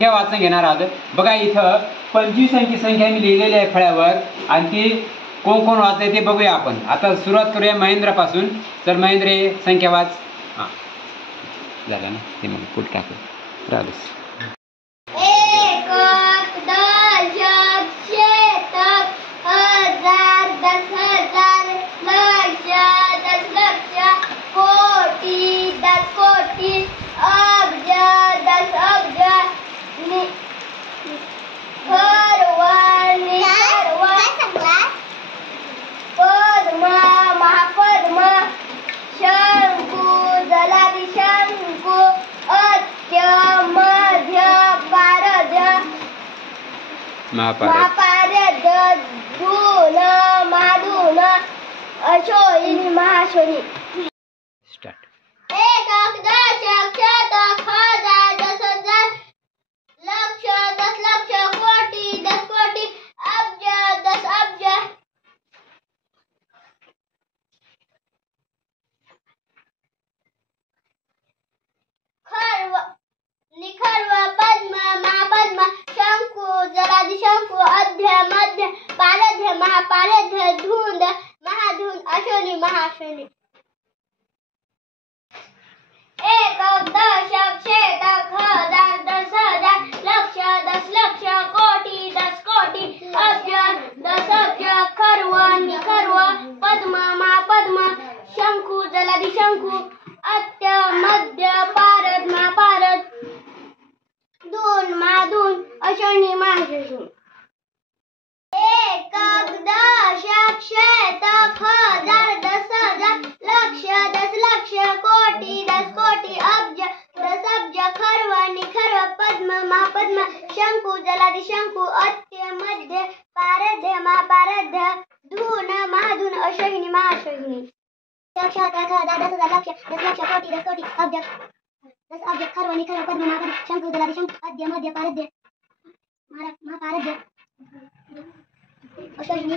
संख्या वाचून घेणार आहोत। बघा इथं 25 अंकी संख्या मी लिहिलेली आहे फळ्यावर आणि ती कोण कोण वाचते ते बघूया आपण। आता सुरुवात करूया महेंद्रपासून। तर महेंद्र संख्या वाच। हां झालं ना, ते मग पुढे टाकू राहूस। महापारद, धून, माधून, अशोहिनी, महाशोनी। स्टार्ट। एक दशक, शतक, हजार, दस हजार, लक्ष, दस लक्ष, कोटी, दस कोटी, अब्ज, दस अब्ज। खर्व, निखर्व, पद्म, महापद्म, शंकु, जलादिशंकु, अध्य, मध्य, पारध्य, महापारध्य, धूंद, महाधून, अशोनी, महाशोनी। एक दशक, शतक, हजार, दस हजार, लक्ष, दस लक्ष, कोटी, दस कोटी, अब्ज, दस अब्ज, खर्व, निखर्व, पद्म, महापद्म, शंकु, जलादिशंकु, अत्य, मध्य, पारद, महापारद, धून, महाधून, अशोनी, महाशोनी। एक दशक, शतक, हजार, दस हजार, लक्ष, दस लक्ष, कोटी, दस कोटी, अब्ज, दस अब्ज, खर्व, निखर्व, पद्म, महापद्म, शंकु, जलादिशंकु, अत्य, मध्य, पारध्य, महापारध्य, धून, महाधून, अशोहिनी, महाशोहिनी। लक्ष, दस हजार, दस हजार, लक्ष, दस लक्ष, कोटी, दस कोटी, अब्ज, दस अब्ज, खर्व, निखर्व, पद्म, महापद्म, शंकु, जलादिशंकु, अद्य, मध्य, पारध्य, महापारध्य, अशोहिनी।